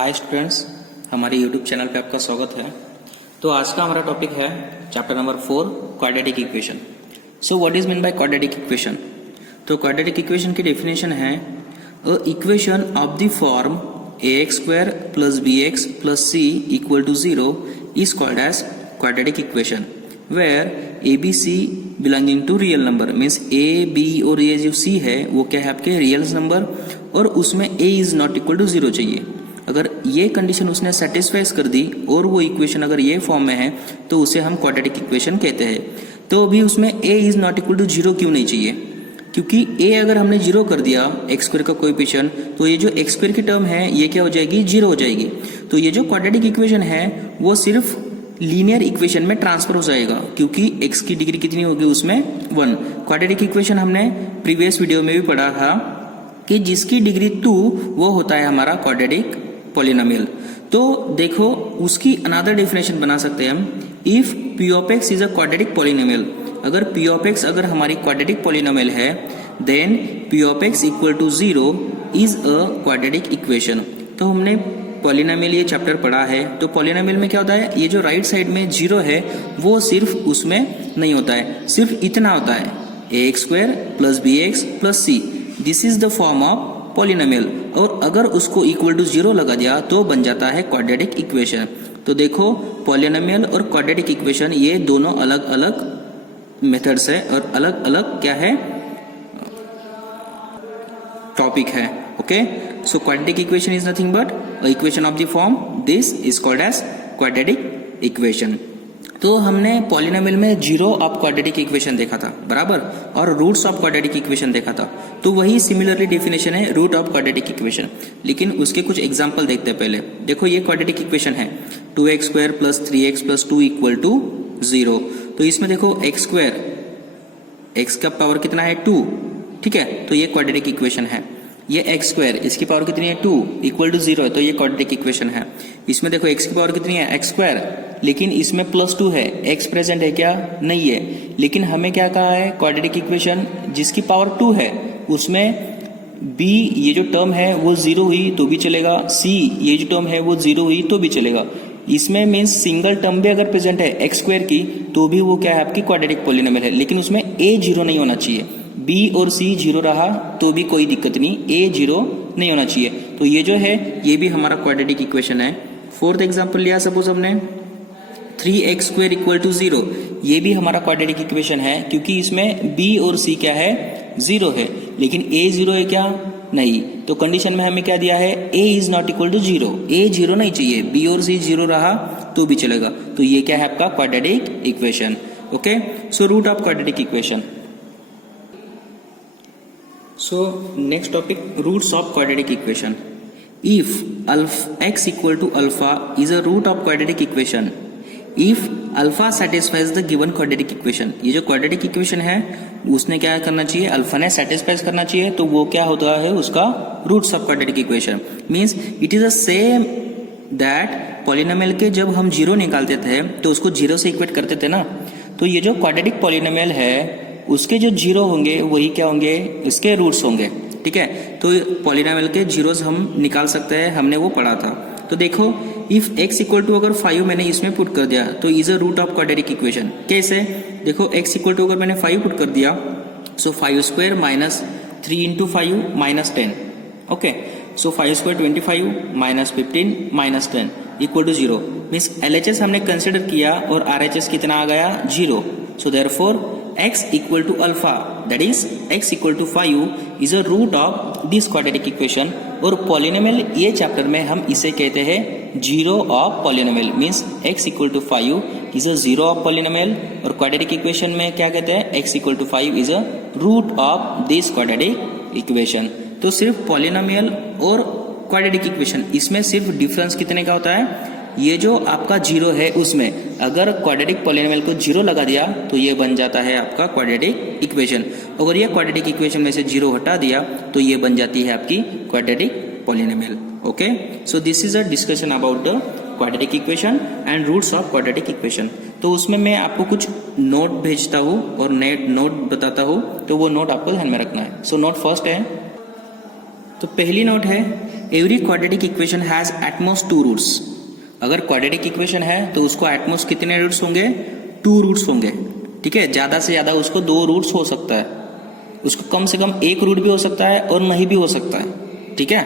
Hi students, हमारे YouTube channel पे आपका स्वागत है। तो आज का हमारा टॉपिक है chapter number 4 quadratic equation. So what is mean by quadratic equation? तो क्वाड्रेटिक इक्वेशन की डेफिनेशन है अ equation of the form ax square plus bx plus c equal to 0 is called as quadratic equation where a b c belonging to real number means a b और ये जो c है वो क्या है आपके रियल नंबर और उसमें a is not equal to 0 चाहिए। अगर ये कंडीशन उसने सेटिस्फाइज कर दी और वो इक्वेशन अगर ये फॉर्म में है तो उसे हम क्वाड्रेटिक इक्वेशन कहते हैं। तो अभी उसमें a is not equal to 0 क्यों नहीं चाहिए? क्योंकि a अगर हमने 0 कर दिया एक्स स्क्वायर का कोएफिशिएंट तो ये जो एक्स स्क्वायर की टर्म है ये क्या हो जाएगी? 0 हो जाएगी। तो ये जो क्वाड्रेटिक इक्वेशन है वो सिर्फ लीनियर इक्वेशन में ट्रांसफर हो जाएगा क्योंकि x की डिग्री कितनी होगी उसमें 1। क्वाड्रेटिक इक्वेशन हमने प्रीवियस वीडियो में भी पढ़ा था कि जिसकी डिग्री 2 वो होता है हमारा क्वाड्रेटिक पॉलिनोमियल। तो देखो उसकी अनदर डेफिनेशन बना सकते हैं हम, if p of x is a quadratic polynomial. अगर p ऑफ x अगर हमारी क्वाड्रेटिक पॉलिनोमियल है then p of x equal to 0 is a quadratic equation. तो हमने पॉलिनोमियल ये चैप्टर पढ़ा है। तो पॉलिनोमियल में क्या होता है, ये जो राइट साइड में 0 है वो सिर्फ उसमें नहीं होता है, सिर्फ इतना होता है ax square plus bx plus c। This is the form of polynomial. और अगर उसको इक्वल टू 0 लगा दिया तो बन जाता है क्वाड्रेटिक इक्वेशन। तो देखो पॉलिनोमियल और क्वाड्रेटिक इक्वेशन ये दोनों अलग अलग मेथड्स है और अलग अलग क्या है टॉपिक है। Okay, so quadratic equation is nothing but a equation of the form this is called as quadratic equation. तो हमने पॉलिनोमियल में जीरो ऑफ क्वाड्रेटिक इक्वेशन देखा था बराबर, और रूट्स ऑफ क्वाड्रेटिक इक्वेशन देखा था। तो वही सिमिलरली डेफिनेशन है रूट ऑफ क्वाड्रेटिक इक्वेशन, लेकिन उसके कुछ एग्जांपल देखते हैं पहले। देखो ये क्वाड्रेटिक इक्वेशन है 2x square plus 3x plus 2 equal to 0। तो इसमें देखो x स्क्वायर, x का पावर कितना है 2, ठीक है, तो ये क्वाड्रेटिक इक्वेशन है। ये x स्क्वायर इसकी पावर कितनी है 2 इक्वल टू 0 है, तो ये क्वाड्रेटिक इक्वेशन है। इसमें देखो x की पावर कितनी है x स्क्वायर, लेकिन इसमें प्लस 2 है, x प्रेजेंट है क्या? नहीं है। लेकिन हमें क्या कहा है क्वाड्रेटिक इक्वेशन जिसकी पावर 2 है उसमें b ये जो टर्म है वो 0 हुई तो भी चलेगा, c ये जो टर्म है वो 0 हुई तो भी चलेगा। इसमें मीन्स सिंगल टर्म भी अगर प्रेजेंट है x स्क्वायर की तो भी वो क्या है आपकी क्वाड्रेटिक पॉलिनोमियल है, लेकिन उसमें a 0 नहीं होना चाहिए। b और c 0 रहा तो भी कोई दिक्कत नहीं, a 0 नहीं होना चाहिए। तो ये जो है ये भी हमारा क्वाड्रेटिक इक्वेशन है। फोर्थ एग्जांपल लिया सपोज हमने 3x स्क्वायर इक्वल टू 0, ये भी हमारा क्वाड्रेटिक इक्वेशन है क्योंकि इसमें b और c क्या है 0 है, लेकिन a 0 है क्या? नहीं। तो कंडीशन में हमें क्या दिया है a is not equal to 0, a 0 नहीं चाहिए, b और c 0 रहा तो भी चलेगा। तो ये क्या है आपका quadratic equation. Okay, so root of quadratic equation. So next topic, roots of quadratic equation. If x equal to alpha is a root of quadratic equation, if alpha satisfies the given quadratic equation, ये जो quadratic equation है उसने क्या करना चाहिए, alpha ने satisfies करना चाहिए, तो वो क्या होता है उसका roots of quadratic equation means it is the same that polynomial के जब हम 0 निकालते थे तो उसको 0 से इक्वेट करते थे ना। तो ये जो quadratic polynomial है उसके जो 0 होंगे वही क्या होंगे, इसके रूट्स होंगे, ठीक है। तो पॉलिनोमियल के जीरोस हम निकाल सकते हैं, हमने वो पढ़ा था। तो देखो इफ x इक्वल टू अगर 5 मैंने इसमें पुट कर दिया तो is a root of quadratic equation. कैसे? देखो x इक्वल टू अगर मैंने 5 पुट कर दिया so 5 square minus 3 into 5 minus 10। Okay, so 5 square 25 minus 15 minus 10 equal to 0 means LHS हमने कंसिडर किया और RHS कितना आ गया 0। So therefore x equal to alpha, that is x equal to 5 is a root of this quadratic equation। और polynomial ये chapter में हम इसे कहते हैं zero of polynomial means x equal to 5 is a zero of polynomial। और quadratic equation में क्या कहते हैं x equal to 5 is a root of this quadratic equation। तो सिर्फ polynomial और quadratic equation इसमें सिर्फ डिफरेंस कितने का होता है, ये जो आपका 0 है उसमें अगर क्वाड्रेटिक पॉलिनोमियल को 0 लगा दिया तो ये बन जाता है आपका क्वाड्रेटिक इक्वेशन। अगर ये क्वाड्रेटिक इक्वेशन में से 0 हटा दिया तो ये बन जाती है आपकी quadratic polynomial. Okay, so this is a discussion about the quadratic equation and roots of quadratic equation. तो उसमें मैं आपको कुछ नोट भेजता हूँ और नोट बताता हूँ, तो वो नोट आपको ध्यान में रखना है। सो नोट फर्स्ट है, तो पहली नोट है every quadratic equation has at most 2 roots. अगर क्वाड्रेटिक इक्वेशन है तो उसको एट मोस्ट कितने रूट्स होंगे? 2 रूट्स होंगे। ठीक है, ज्यादा से ज्यादा उसको 2 रूट्स हो सकता है, उसको कम से कम 1 रूट भी हो सकता है और नहीं भी हो सकता है। ठीक है,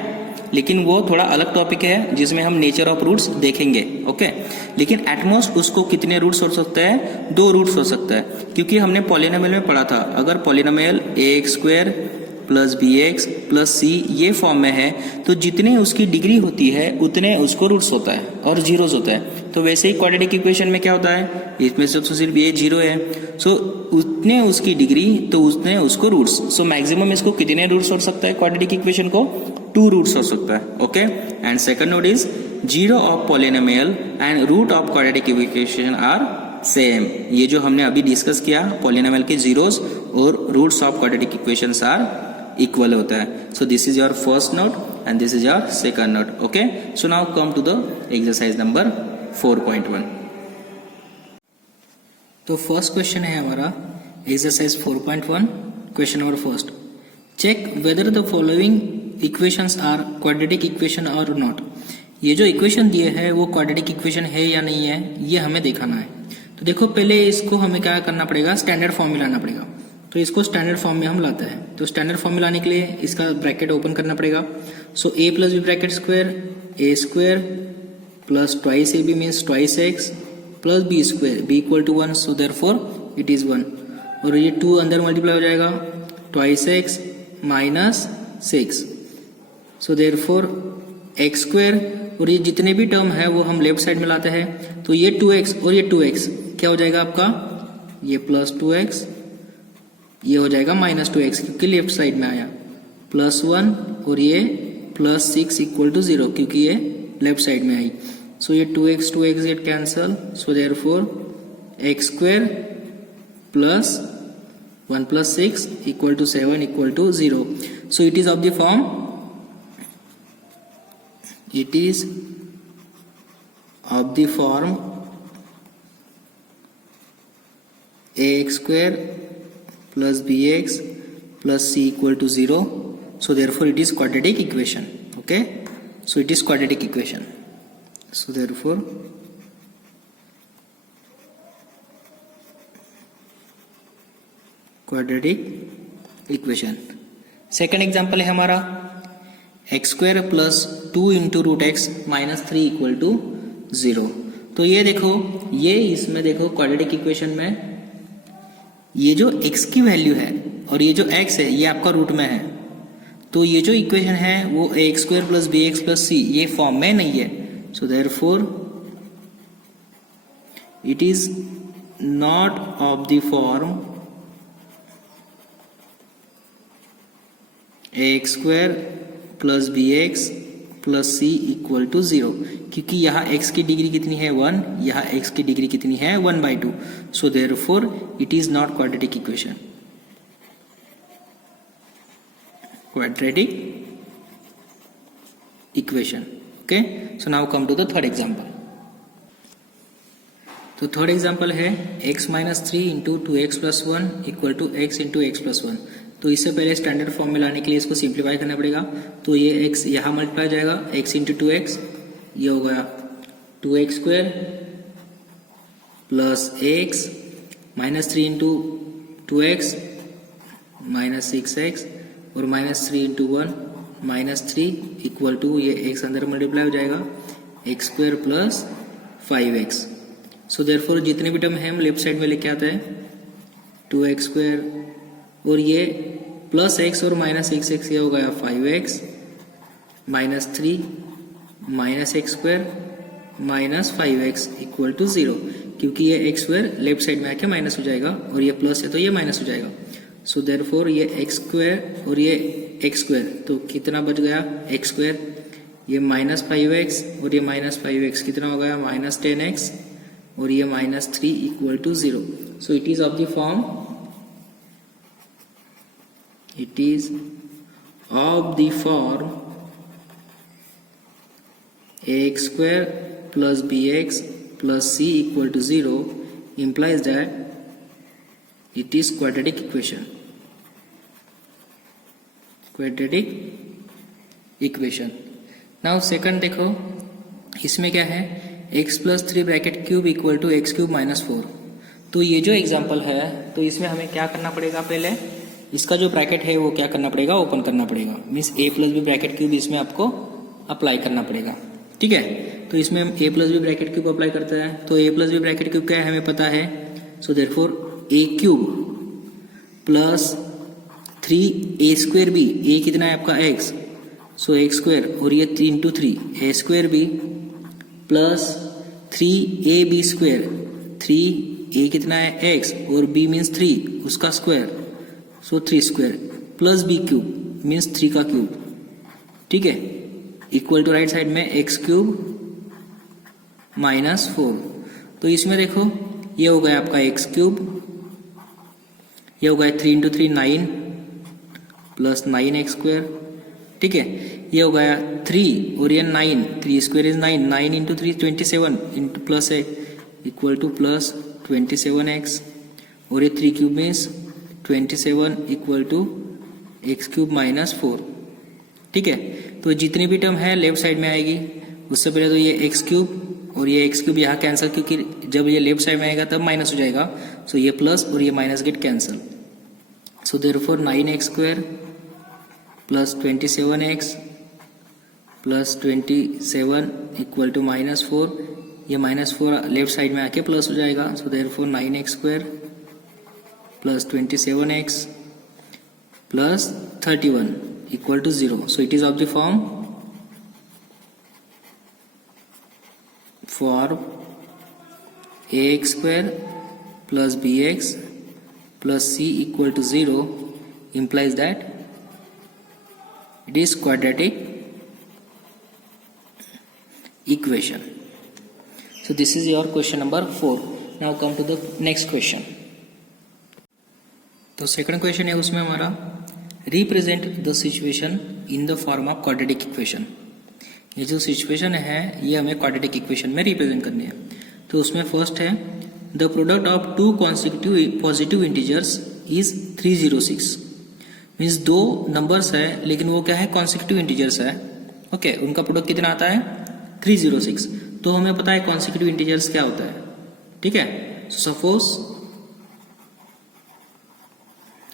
लेकिन वो थोड़ा अलग टॉपिक है जिसमें हम नेचर ऑफ रूट्स देखेंगे। ओके, लेकिन एटमोस्ट उसको कितने रूट्स हो सकते हैं? 2 रूट्स हो सकता है, क्योंकि हमने पॉलिनोमियल में पढ़ा था अगर polynomial ax² plus bx plus c ये फॉर्म में है तो जितने उसकी डिग्री होती है उतने उसको रूट्स होता है और जीरोस होता है। तो वैसे ही क्वाड्रेटिक इक्वेशन में क्या होता है? इसमें से तो सिर्फ ये 0 है, सो उतने उसकी डिग्री तो उतने उसको रूट्स। सो मैक्सिमम इसको कितने रूट्स हो सकता है? क्वाड्रेटिक इक्वेशन को 2 रूट्स हो सकता है। Okay, and second note is 0 of polynomial and root of quadratic equation are same. ये जो हमने अभी डिस्कस किया, पॉलिनोमियल के जीरोस और roots of quadratic equations are equal होता है। So this is your first note and this is your second note. Okay, so now come to the exercise number 4.1। तो फर्स्ट क्वेश्चन है हमारा exercise 4.1, question number first, check whether the following equations are quadratic equation और not. ये जो equation दिए है वो quadratic equation है या नहीं है ये हमें दिखाना है। तो देखो पहले इसको हमें क्या करना पड़ेगा? स्टैंडर्ड फॉर्म में लाना पड़ेगा। तो इसको स्टैंडर्ड फॉर्म में हम लाते हैं। तो स्टैंडर्ड फॉर्म में लाने के लिए इसका ब्रैकेट ओपन करना पड़ेगा। So a plus B bracket square a² plus twice ab means twice x plus b² b equal to 1, so therefore it is 1। और ये 2 अंदर मल्टीप्लाई हो जाएगा, twice x minus 6, so therefore x²। और ये जितने भी टर्म है वो हम लेफ्ट साइड में लाते हैं। तो ये 2x और ये 2x क्या हो जाएगा आपका? ये प्लस 2x, ये हो जाएगा माइनस 2x क्योंकि लेफ्ट साइड में आया, प्लस 1 और ये प्लस 6 इक्वल टू 0 क्योंकि ये लेफ्ट साइड में आई। सो ये 2x get cancel, so therefore x² plus 1 plus 6 equal to 7 equal to 0। So it is of the form, it is of the form ax² plus bx plus c equal to 0. So therefore it is quadratic equation. Okay, so it is quadratic equation. So therefore quadratic equation. Second example है हमारा x² plus 2 into root x minus 3 equal to 0। तो ये देखो, ये इसमें देखो quadratic equation में ये जो x की वैल्यू है और ये जो x है ये आपका रूट में है। तो ये जो इक्वेशन है वो ax² plus bx plus c ये फॉर्म में नहीं है। So therefore it is not of the form ax² plus bx plus c equal to 0, क्योंकि यहाँ x की डिग्री कितनी है 1, यहाँ x की डिग्री कितनी है 1/2। So therefore it is not quadratic equation. Quadratic equation. Okay, so now come to the third example. तो थर्ड एग्जाम्पल है x minus 3 into 2x plus 1 equal to x into x plus 1। तो इससे पहले standard form में लाने के लिए इसको सिंप्लीफाई करना पड़ेगा। तो ये x यहाँ मल्टीप्लाई हो जाएगा, x इंटू 2x, ये हो गया 2x² plus x minus 3 into 2x minus 6x और minus 3 into 1 minus 3 equal to ये x अंदर मल्टीप्लाई हो जाएगा x² plus 5x। So therefore जितने भी टर्म है हम लेफ्ट साइड में लेके आते हैं, 2x² और ये प्लस x और माइनस x ये हो गया 5x minus 3 minus x² minus 5x equal to 0, क्योंकि ये x² लेफ्ट साइड में आके माइनस हो जाएगा और ये प्लस है तो ये माइनस हो जाएगा। सो देयरफॉर ये x² और ये x², तो कितना बच गया x², ये माइनस 5x और ये माइनस 5x कितना हो गया माइनस 10x और ये minus 3 equal to 0। So it is of the form, it is of the form ax² plus bx plus c equal to 0 implies that it is quadratic equation. Quadratic equation. Now second देखो, इसमें क्या है, x plus 3 bracket cube equal to x cube minus 4। तो ये जो example है, तो इसमें हमें क्या करना पड़ेगा, पहले इसका जो ब्रैकेट है वो क्या करना पड़ेगा, ओपन करना पड़ेगा। Means a plus B bracket cube इसमें आपको अप्लाई करना पड़ेगा। ठीक है, तो इसमें हम a plus B bracket cube apply करते हैं। तो a plus B bracket cube क्या है हमें पता है। So therefore a cube plus 3a square b, a कितना है आपका x, सो एक्स स्क्वायर, और ये 3 into 3 A square B plus 3ab square, 3a कितना है x और b मीन्स 3 उसका square, so 3 square plus b cube means 3 का क्यूब। ठीक है, इक्वल टू राइट साइड में x क्यूब माइनस 4। तो इसमें देखो ये हो गया आपका x क्यूब, ये हो गया 3 इंटू 3 9 प्लस 9x स्क्वायर। ठीक है, ये हो गया 3 और ये 9, 3 square is 9, 9 into 3 27 into plus है इक्वल टू प्लस 27x, और ये 3 cube means 27 equal to x cube minus 4। ठीक है, तो जितनी भी टर्म है लेफ्ट साइड में आएगी। उससे पहले तो ये एक्स क्यूब और ये एक्स क्यूब यहाँ कैंसिल, क्योंकि जब ये लेफ्ट साइड में आएगा तब माइनस हो जाएगा। सो ये प्लस और ये minus get cancel. So therefore 9x square plus 27x plus 27 equal to minus 4, ये माइनस 4 लेफ्ट साइड में आके प्लस हो जाएगा। So therefore 9x square plus 27x plus 31 equal to 0। So it is of the form for ax square plus bx plus c equal to 0 implies that it is quadratic equation. So this is your question number 4. Now come to the next question. तो second question है, उसमें हमारा represent the situation in the form of quadratic equation. ये जो situation है ये हमें quadratic equation में रिप्रेजेंट करनी है। तो उसमें फर्स्ट है, the product of 2 consecutive positive integers is 306। Means 2 numbers है लेकिन वो क्या है, कॉन्सिक्यूटिव इंटीजर्स है। ओके, उनका प्रोडक्ट कितना आता है 306। तो हमें पता है कॉन्सिक्यूटिव इंटीजर्स क्या होता है। ठीक है,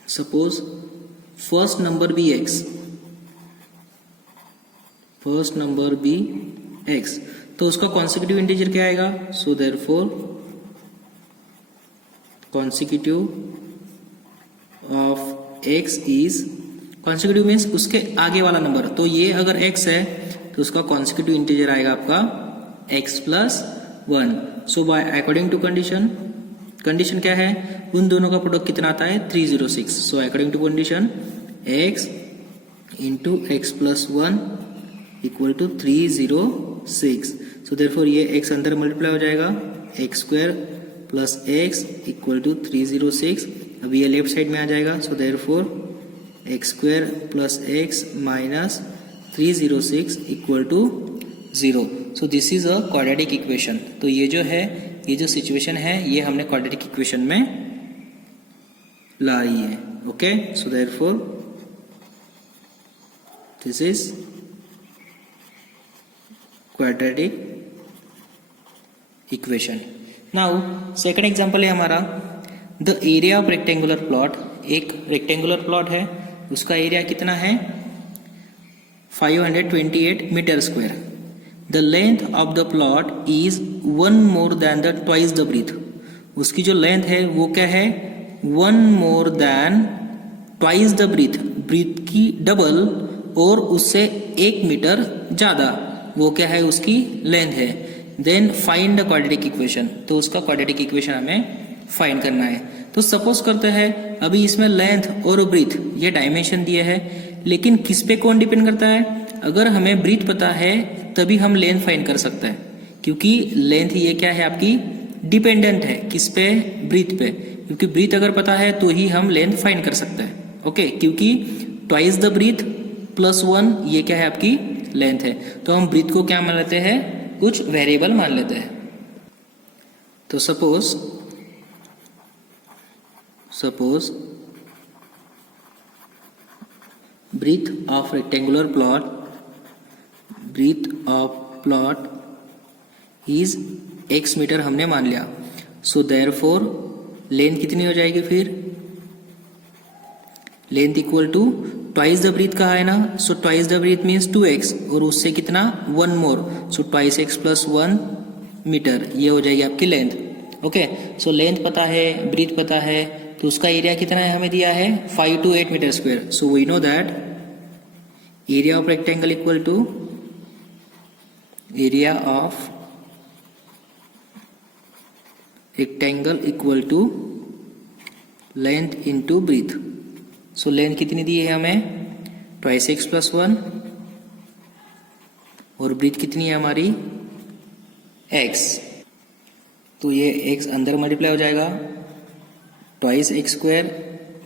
suppose first number be x, first number be x, तो उसका कॉन्सिक्यूटिव इंटीजर क्या आएगा। So therefore consecutive of x is, consecutive means उसके आगे वाला नंबर। तो ये अगर x है तो उसका कॉन्सिक्यूटिव इंटीजर आएगा आपका x plus 1। So by according to condition क्या है, उन दोनों का प्रोडक्ट कितना आता है 306। So according to condition x into x plus 1 equal to 306। So therefore ये x अंदर मल्टीप्लाई हो जाएगा, x square plus x equal to 306। अब ये लेफ्ट साइड में आ जाएगा। So therefore x square plus x minus 306 equal to 0। So this is a quadratic equation. तो ये जो है, ये जो सिचुएशन है ये हमने क्वाड्रेटिक इक्वेशन में लाई है। Okay, so therefore this is quadratic equation. Now second example है हमारा, the area of rectangular plot. एक रेक्टेंगुलर प्लॉट है, उसका एरिया कितना है 528 metre square. The length of the plot is 1 more than the twice the breadth. उसकी जो length है वो क्या है 1 more than twice the breadth, breadth की डबल और उससे 1 मीटर ज्यादा, वो क्या है उसकी लेंथ है। Then find the quadratic equation. तो उसका क्वाड्रेटिक इक्वेशन हमें फाइंड करना है। तो सपोज करते हैं अभी इसमें लेंथ और ब्रीथ ये डायमेंशन दिए है, लेकिन किस पे कौन डिपेंड करता है। अगर हमें ब्रीथ पता है तभी हम लेंथ फाइंड कर सकते हैं, क्योंकि लेंथ ये क्या है आपकी डिपेंडेंट है किस पे, ब्रीथ पे। क्योंकि ब्रीथ अगर पता है तो ही हम लेंथ फाइंड कर सकते हैं। ओके, क्योंकि ट्वाइस द ब्रीथ प्लस 1 ये क्या है आपकी लेंथ है। तो हम ब्रीथ को क्या मान लेते हैं, कुछ वेरिएबल मान लेते हैं। तो suppose breadth of rectangular plot, breadth of plot is x metre हमने मान लिया. सो देयरफॉर लेंथ कितनी हो जाएगी फिर? Length equal to twice the breadth कहा है ना, so twice the breadth means 2x और उससे कितना 1 more, so twice x plus 1 metre, ये हो जाएगी आपकी लेंथ. ओके, सो लेंथ पता है, ब्रीथ पता है, तो उसका एरिया कितना है हमें दिया है 5 to 8 metre square. So we know that area of rectangle equal to area of rectangle equal to length into breadth. So length कितनी दी है हमें ट्वाइस x प्लस 1 और ब्रीथ कितनी है हमारी x. तो ये x अंदर मल्टीप्लाई हो जाएगा ट्वाइस x स्क्वायर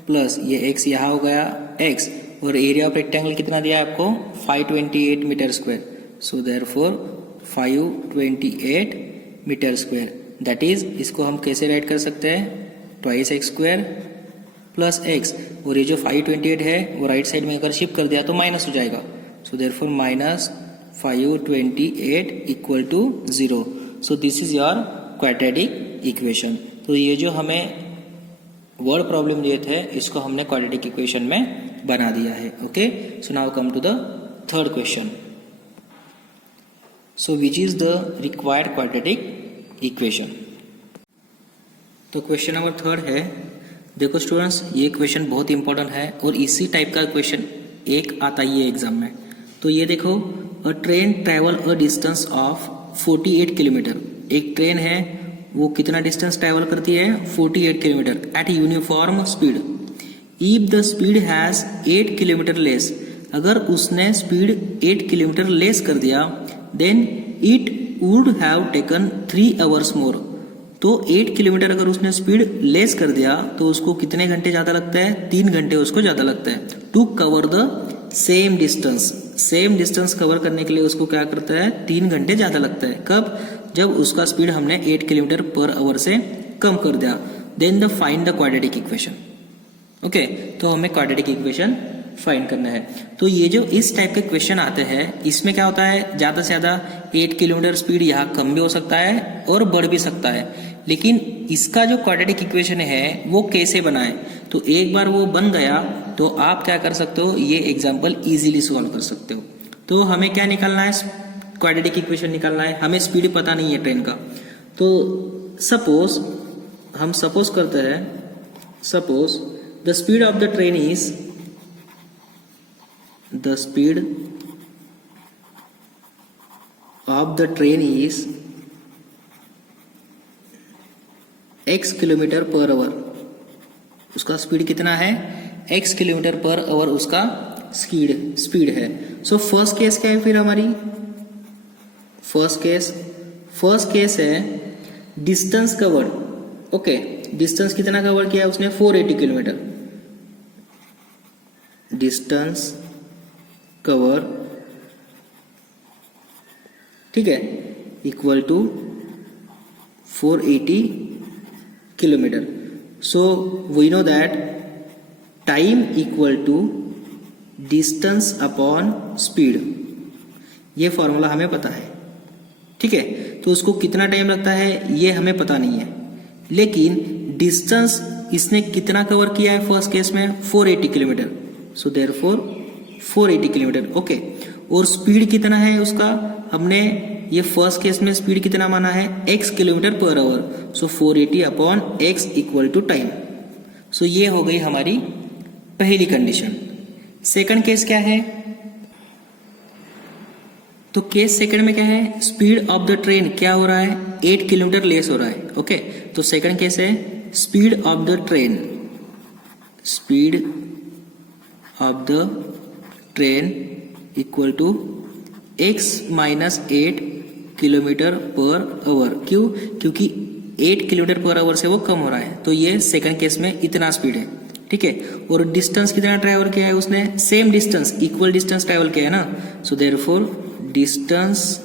प्लस ये x यहाँ हो गया x और एरिया ऑफ रेक्टेंगल कितना दिया है आपको 528 metre square. So therefore 528 metre square, that is इसको हम कैसे राइट कर सकते हैं twice x square plus x और ये जो 528 है वो राइट साइड में अगर शिफ्ट कर दिया तो माइनस हो जाएगा. So therefore minus 528 equal to 0. So this is your quadratic equation. तो ये जो हमें वर्ड प्रॉब्लम दिए थे इसको हमने क्वाड्रेटिक इक्वेशन में बना दिया है. Okay, so now come to the third question. So which is the required quadratic equation. तो क्वेश्चन नंबर थर्ड है. देखो स्टूडेंट्स, ये क्वेश्चन बहुत इंपॉर्टेंट है और इसी टाइप का क्वेश्चन एक आता ही है एग्जाम में. तो ये देखो, a train travel a distance of 48 kilometre. एक ट्रेन है वो कितना डिस्टेंस ट्रेवल करती है 48 kilometre at uniform speed. If the speed has 8 kilometre less, अगर उसने स्पीड 8 किलोमीटर लेस कर दिया then it would have taken 3 hours more. तो 8 किलोमीटर अगर उसने स्पीड लेस कर दिया तो उसको कितने घंटे ज्यादा लगता है 3 घंटे उसको ज्यादा लगता है to cover the same distance. Same distance cover करने के लिए उसको क्या करता है 3 घंटे ज्यादा लगता है. कब? जब उसका स्पीड हमने 8 किलोमीटर पर आवर से कम कर दिया. Then the find the quadratic equation. Okay, तो हमें क्वाड्रेटिक इक्वेशन फाइंड करना है. तो ये जो इस टाइप के क्वेश्चन आते हैं इसमें क्या होता है ज्यादा से ज्यादा 8 किलोमीटर स्पीड यहाँ कम भी हो सकता है और बढ़ भी सकता है. लेकिन इसका जो क्वाड्रेटिक इक्वेशन है वो कैसे बनाए, तो एक बार वो बन गया तो आप क्या कर सकते हो, ये एग्जाम्पल इजीली सॉल्व कर सकते हो. तो हमें क्या निकालना है, क्वाड्रेटिक इक्वेशन निकालना है. हमें स्पीड पता नहीं है ट्रेन का. तो सपोज करते हैं, suppose the speed of the train is x kilometre per hour. उसका स्पीड कितना है x किलोमीटर पर आवर उसका स्पीड है. सो फर्स्ट केस क्या है फिर हमारी, फर्स्ट केस है डिस्टेंस कवर्ड. ओके, डिस्टेंस कितना कवर किया उसने 480 किलोमीटर. डिस्टेंस कवर, ठीक है, equal to 480 kilometre. So we know that time equal to distance upon speed. ये फॉर्मूला हमें पता है, ठीक है. तो उसको कितना टाइम लगता है ये हमें पता नहीं है, लेकिन डिस्टेंस इसने कितना कवर किया है फर्स्ट केस में 480 kilometre. So therefore 480 kilometre. Okay, और स्पीड कितना है उसका, हमने ये फर्स्ट केस में स्पीड कितना माना है x kilometre per hour. So 480 upon x equal to time. So ये हो गई हमारी पहली कंडीशन. सेकंड केस क्या है, तो केस सेकंड में क्या है, स्पीड ऑफ द ट्रेन क्या हो रहा है 8 किलोमीटर लेस हो रहा है. ओके, तो सेकंड केस है speed of the train equal to x minus 8 kilometre per hour. क्यों? क्योंकि 8 किलोमीटर पर आवर से वो कम हो रहा है. तो ये सेकंड केस में इतना स्पीड है, ठीक है. और डिस्टेंस कितना ट्रैवल किया है उसने, same distance, equal distance travel किया है ना. So therefore distance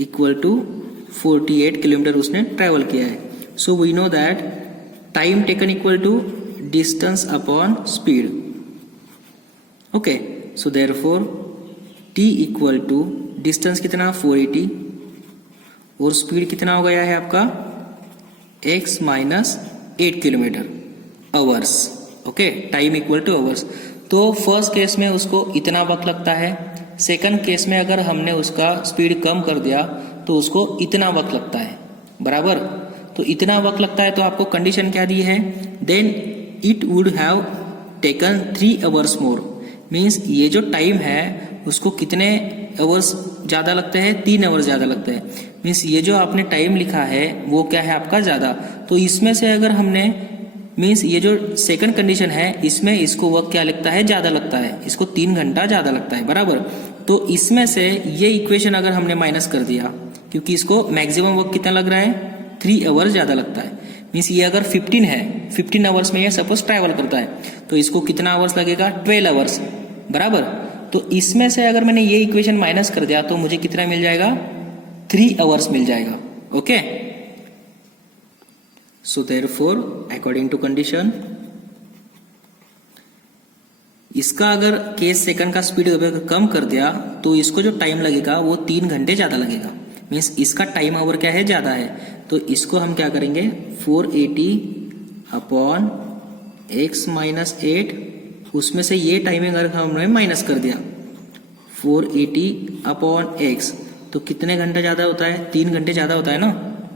equal to 48 kilometre उसने ट्रैवल किया है. So we know that time taken equal to distance upon speed. Okay, so therefore t equal to distance कितना 480 और स्पीड कितना हो गया है आपका x minus 8 kilometre hours. Okay, time equal two hours. तो फर्स्ट केस में उसको इतना वक्त लगता है, सेकंड केस में अगर हमने उसका स्पीड कम कर दिया तो उसको इतना वक्त लगता है, बराबर। तो इतना वक्त लगता है तो आपको कंडीशन क्या दी है, then it would have taken 3 hours more, means ये जो टाइम है उसको कितने आवर्स ज़्यादा लगते हैं, 3 आवर्स ज़्यादा लगते हैं। मीन्स ये जो आपने टाइम लिखा है वो क्या है आपका ज़्यादा। तो इसमें से अगर हमने मीन्स ये जो सेकंड कंडीशन है इसमें इसको वक्त क्या लगता है, ज़्यादा लगता है, इसको 3 घंटा ज़्यादा लगता है, बराबर। तो इसमें से ये इक्वेशन अगर हमने माइनस कर दिया, क्योंकि इसको मैक्सिमम वक्त कितना लग रहा है, 3 आवर्स ज़्यादा लगता है। मीन्स ये अगर 15 है, 15 आवर्स में ये सपोज ट्रैवल करता है तो इसको कितना आवर्स लगेगा, 12 आवर्स, बराबर। तो इसमें से अगर मैंने ये इक्वेशन माइनस कर दिया तो मुझे कितना मिल जाएगा, 3 आवर्स मिल जाएगा। Okay, so therefore according to condition इसका अगर केस सेकंड का स्पीड अगर कम कर दिया तो इसको जो टाइम लगेगा वो 3 घंटे ज़्यादा लगेगा। मीन्स इसका टाइम आवर क्या है, ज़्यादा है। तो इसको हम क्या करेंगे, 480 अपॉन x माइनस 8, उसमें से ये टाइमिंग अगर हमने माइनस कर दिया 480 अपॉन x, तो कितने घंटे ज़्यादा होता है, 3 घंटे ज़्यादा होता है ना,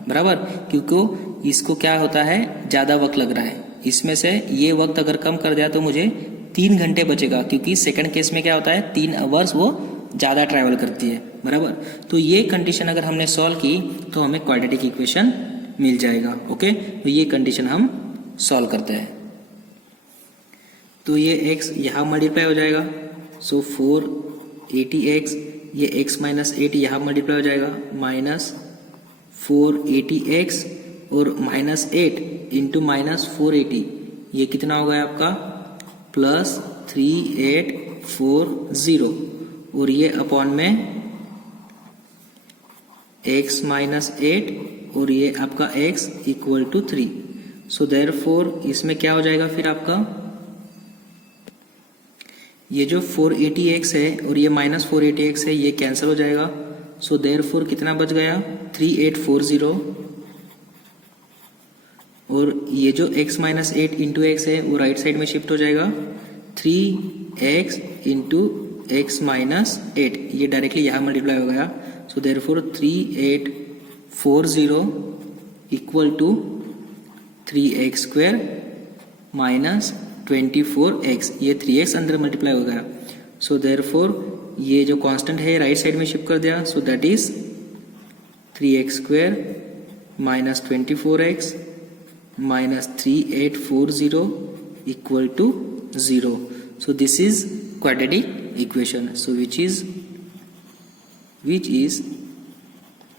बराबर। क्योंकि इसको क्या होता है, ज़्यादा वक्त लग रहा है। इसमें से ये वक्त अगर कम कर दिया तो मुझे 3 घंटे बचेगा, क्योंकि सेकंड केस में क्या होता है, 3 आवर्स वो ज़्यादा ट्रैवल करती है, बराबर। तो ये कंडीशन अगर हमने सॉल्व की तो हमें क्वाड्रेटिक इक्वेशन मिल जाएगा। ओके, तो ये कंडीशन हम सॉल्व करते हैं। तो ये x यहाँ मल्टीप्लाई हो जाएगा, सो 480x, ये x माइनस 8 यहाँ मल्टीप्लाई हो जाएगा, माइनस 480x और माइनस 8 इंटू माइनस 480, ये कितना हो गया आपका प्लस 3840, और ये अपॉन में x माइनस 8 और ये आपका x equal to 3। So therefore इसमें क्या हो जाएगा फिर आपका, ये जो 480x है और ये माइनस 480x है ये कैंसिल हो जाएगा। सो देयरफॉर कितना बच गया, 3840, और ये जो x माइनस 8 इंटू एक्स है वो राइट साइड में शिफ्ट हो जाएगा, 3x इंटू एक्स माइनस 8, ये डायरेक्टली यहाँ मल्टीप्लाई हो गया। So therefore 3840 equal to 3x square minus 24x, ये 3x अंदर मल्टीप्लाई हो गया। सो देयरफॉर ये जो कांस्टेंट है राइट साइड में शिफ्ट कर दिया, so that is 3x square minus 24x minus 3840 equal to 0। So this is quadratic equation. So which is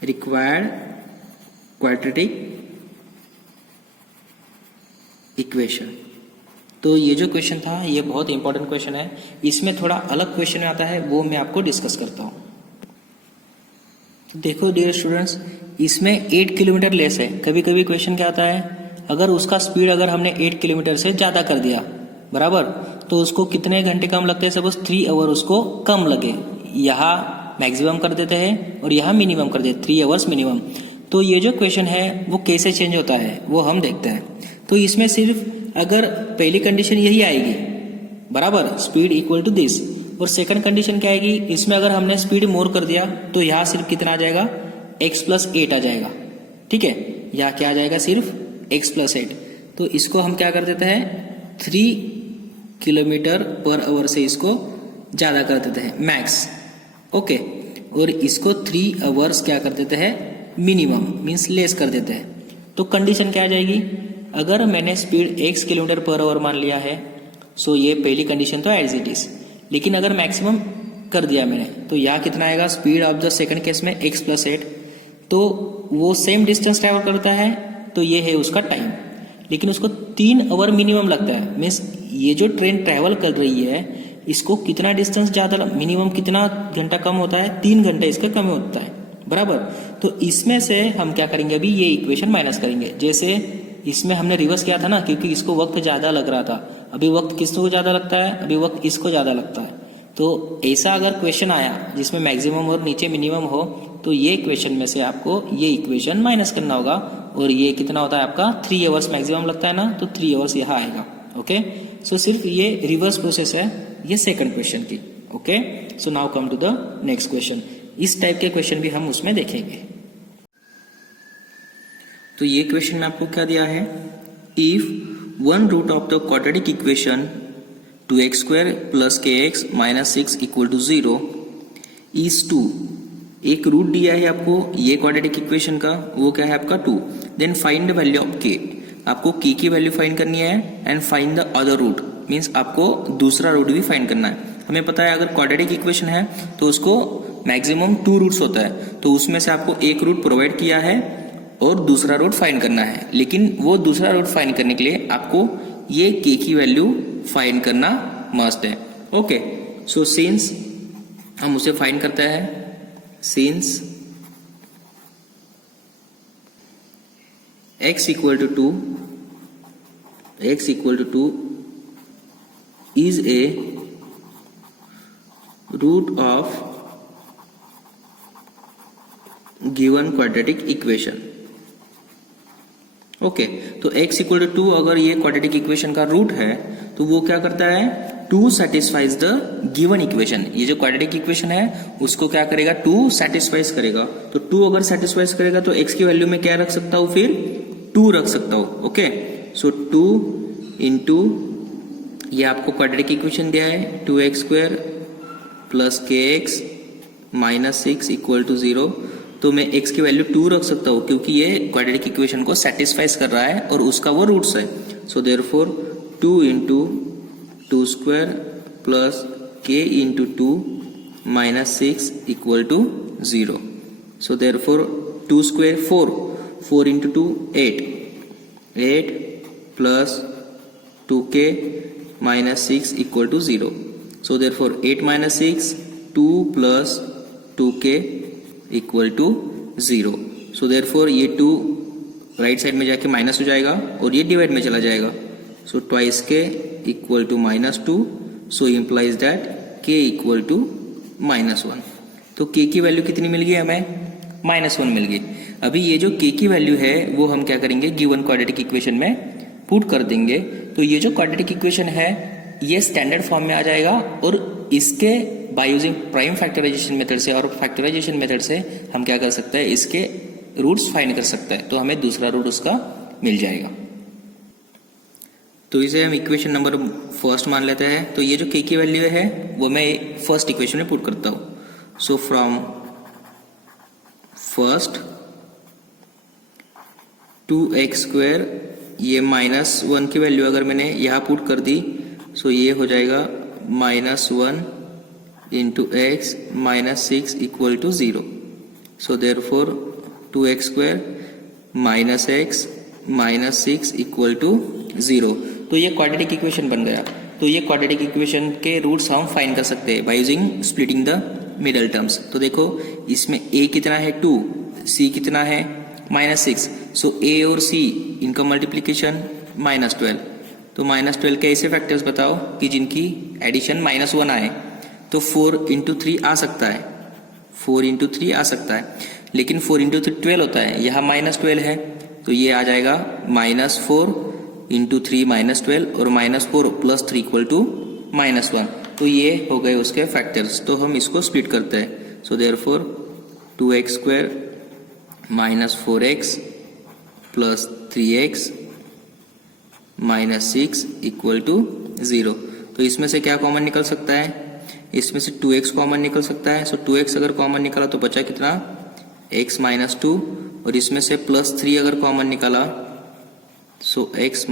required quadratic equation. तो ये जो क्वेश्चन था ये बहुत इंपॉर्टेंट क्वेश्चन है। इसमें थोड़ा अलग क्वेश्चन आता है, वो मैं आपको डिस्कस करता हूँ। देखो डियर स्टूडेंट्स, इसमें 8 किलोमीटर लेस है। कभी कभी क्वेश्चन क्या आता है, अगर उसका स्पीड अगर हमने 8 किलोमीटर से ज़्यादा कर दिया, बराबर, तो उसको कितने घंटे कम लगते हैं, सपोज 3 आवर उसको कम लगे। यहाँ मैक्सिमम कर देते हैं और यहाँ मिनिमम कर देते हैं, 3 आवर्स मिनिमम। तो ये जो क्वेश्चन है वो कैसे चेंज होता है वो हम देखते हैं। तो इसमें सिर्फ अगर पहली कंडीशन यही आएगी, बराबर, स्पीड इक्वल टू दिस, और सेकंड कंडीशन क्या आएगी, इसमें अगर हमने स्पीड मोर कर दिया तो यहाँ सिर्फ कितना आ जाएगा, x प्लस 8 आ जाएगा। ठीक है, यहाँ क्या आ जाएगा, सिर्फ x प्लस 8। तो इसको हम क्या कर देते हैं, 3 किलोमीटर पर आवर से इसको ज़्यादा कर देते हैं, मैक्स। ओके, और इसको 3 आवर्स क्या कर देते हैं, मिनिमम, मीन्स लेस कर देते हैं। तो कंडीशन क्या आ जाएगी, अगर मैंने speed x kilometre per our मान लिया है, सो ये पहली कंडीशन तो एज इट इज, लेकिन अगर मैक्सिमम कर दिया मैंने तो यहाँ कितना आएगा, speed of the second case में x प्लस 8, तो वो सेम डिस्टेंस ट्रैवल करता है, तो ये है उसका टाइम, लेकिन उसको 3 आवर मिनिमम लगता है। मीन्स ये जो ट्रेन ट्रैवल कर रही है इसको कितना डिस्टेंस ज़्यादा, मिनिमम कितना घंटा कम होता है, 3 घंटे इसका कम होता है, बराबर। तो इसमें से हम क्या करेंगे, अभी ये इक्वेशन माइनस करेंगे। जैसे इसमें हमने रिवर्स किया था ना, क्योंकि इसको वक्त ज़्यादा लग रहा था, अभी वक्त किसको ज़्यादा लगता है, अभी वक्त इसको ज़्यादा लगता है। तो ऐसा अगर क्वेश्चन आया जिसमें मैक्सिमम और नीचे मिनिमम हो तो ये इक्वेशन में से आपको ये इक्वेशन माइनस करना होगा, और ये कितना होता है आपका 3 आवर्स मैक्सिमम लगता है ना, तो 3 आवर्स यहाँ आएगा। ओके, सो सिर्फ ये रिवर्स प्रोसेस है ये सेकंड क्वेश्चन की। Okay, so now come to the next question. इस टाइप के क्वेश्चन भी हम उसमें देखेंगे। तो ये क्वेश्चन में आपको क्या दिया है, if one root of the quadratic equation 2x² + kx - 6 = 0 is 2। एक रूट दिया है आपको ये क्वाड्रेटिक इक्वेशन का, वो क्या है आपका 2। Then find the value of k, आपको k की वैल्यू फाइंड करनी है, and find the other root, means आपको दूसरा रूट भी फाइंड करना है। हमें पता है अगर क्वाड्रेटिक इक्वेशन है तो उसको मैक्सिमम 2 रूट्स होता है, तो उसमें से आपको एक रूट प्रोवाइड किया है और दूसरा रूट फाइंड करना है, लेकिन वो दूसरा रूट फाइंड करने के लिए आपको ये k की वैल्यू फाइंड करना मस्ट है। ओके, सो सिंस हम उसे फाइंड करते हैं, since x = 2 is a root of given quadratic equation। Okay, तो x = 2 अगर ये क्वाड्रेटिक इक्वेशन का रूट है तो वो क्या करता है, 2 सेटिस्फाइज द गिवन इक्वेशन। ये जो क्वाड्रेटिक इक्वेशन है उसको क्या करेगा, 2 सेटिस्फाइज करेगा। तो 2 अगर सेटिस्फाइज करेगा तो x की वैल्यू में क्या रख सकता हूँ, फिर 2 रख सकता हूँ। ओके, सो 2 इंटू ये आपको क्वाड्रेटिक इक्वेशन दिया है 2x² + kx - 6 = 0। तो मैं x की वैल्यू 2 रख सकता हूँ क्योंकि ये क्वाड्रेटिक इक्वेशन को सेटिस्फाइज कर रहा है और उसका वो रूट्स है। So therefore 2 × 2² + k × 2 - 6 = 0। So therefore 2² 4 × 2 8 + 2k - 6 = 0। So therefore 8 - 6 2 + 2k = 0। So therefore ये 2 राइट साइड में जाके माइनस हो जाएगा और ये डिवाइड में चला जाएगा। So twice k = -2, so implies that k = -1। तो k की वैल्यू कितनी मिल गई हमें, -1 मिल गई। अभी ये जो k की वैल्यू है वो हम क्या करेंगे, गिवन क्वाड्रेटिक इक्वेशन में पुट कर देंगे। तो ये जो क्वाड्रेटिक इक्वेशन है ये स्टैंडर्ड फॉर्म में आ जाएगा, और इसके by using prime factorisation method से और फैक्टराइजेशन मेथड से हम क्या कर सकते हैं, इसके रूट्स फाइंड कर सकते हैं, तो हमें दूसरा रूट उसका मिल जाएगा। तो इसे हम इक्वेशन नंबर फर्स्ट मान लेते हैं। तो ये जो k की वैल्यू है वो मैं फर्स्ट इक्वेशन में पुट करता हूँ। सो फ्रॉम फर्स्ट 2x² ये -1 की वैल्यू अगर मैंने यहाँ पुट कर दी, सो ये हो जाएगा -1 × x - 6 = 0। So therefore 2x² - x - 6 = 0। तो ये क्वाड्रेटिक इक्वेशन बन गया। तो ये क्वाड्रेटिक इक्वेशन के रूट्स हम फाइंड कर सकते हैं by using splitting the middle terms. तो देखो इसमें a कितना है 2, c कितना है -6। सो a और c इनका मल्टीप्लीकेशन -12। तो -12 के ऐसे फैक्टर्स बताओ कि जिनकी एडिशन -1 आए। तो 4 × 3 आ सकता है, 4 × 3 आ सकता है, लेकिन 4 × 3 12 होता है, यहाँ -12 है, तो ये आ जाएगा -4 × 3 -12 और -4 + 3 = -1। तो ये हो गए उसके फैक्टर्स। तो हम इसको स्प्लिट करते हैं। So therefore 2x² - 4x + 3x - 6 = 0। तो इसमें से क्या कॉमन निकल सकता है, इसमें से 2x कॉमन निकल सकता है। सो 2x अगर कॉमन निकाला तो बचा कितना, x - 2, और इसमें से +3 अगर कॉमन निकाला सो x -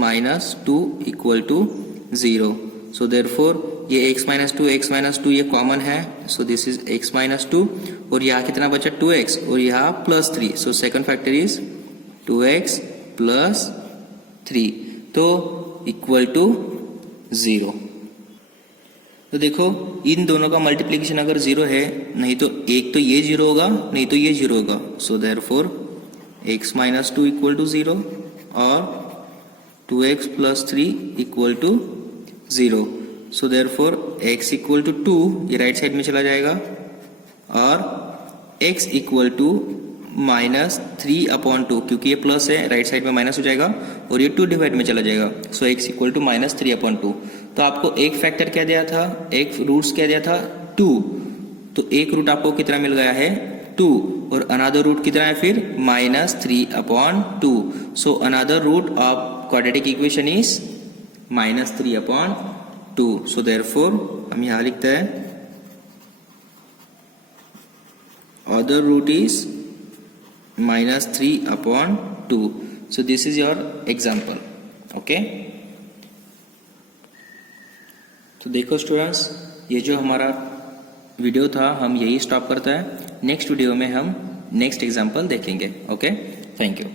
2 = 0। सो देयरफॉर ये x - 2 ये कॉमन है, सो दिस इज x - 2, और यहाँ कितना बचा 2x और यहाँ +3। So second factor is 2x + 3, तो = 0। तो देखो इन दोनों का मल्टीप्लिकेशन अगर 0 है, नहीं तो एक तो ये 0 होगा, नहीं तो ये 0 होगा। सो देयरफॉर x - 2 = 0 और 2x + 3 = 0। So therefore x equal to 2 ये राइट साइड में चला जाएगा और x इक्वल टू -3/2 क्योंकि ये प्लस है राइट साइड में माइनस हो जाएगा और ये 2 डिवाइड में चला जाएगा। सो x इक्वल टू -3/2। तो आपको एक फैक्टर क्या दिया था, एक रूट्स क्या दिया था 2, तो एक रूट आपको कितना मिल गया है 2 और अनदर रूट कितना है फिर -3/2। So another root of quadratic equation is -3/2। So therefore हम यहाँ लिखते हैं other root is -3/2। so this is your example। okay, तो देखो स्टूडेंट्स, ये जो हमारा वीडियो था हम यही स्टॉप करते हैं। नेक्स्ट वीडियो में हम नेक्स्ट एग्जाम्पल देखेंगे। Okay, thank you.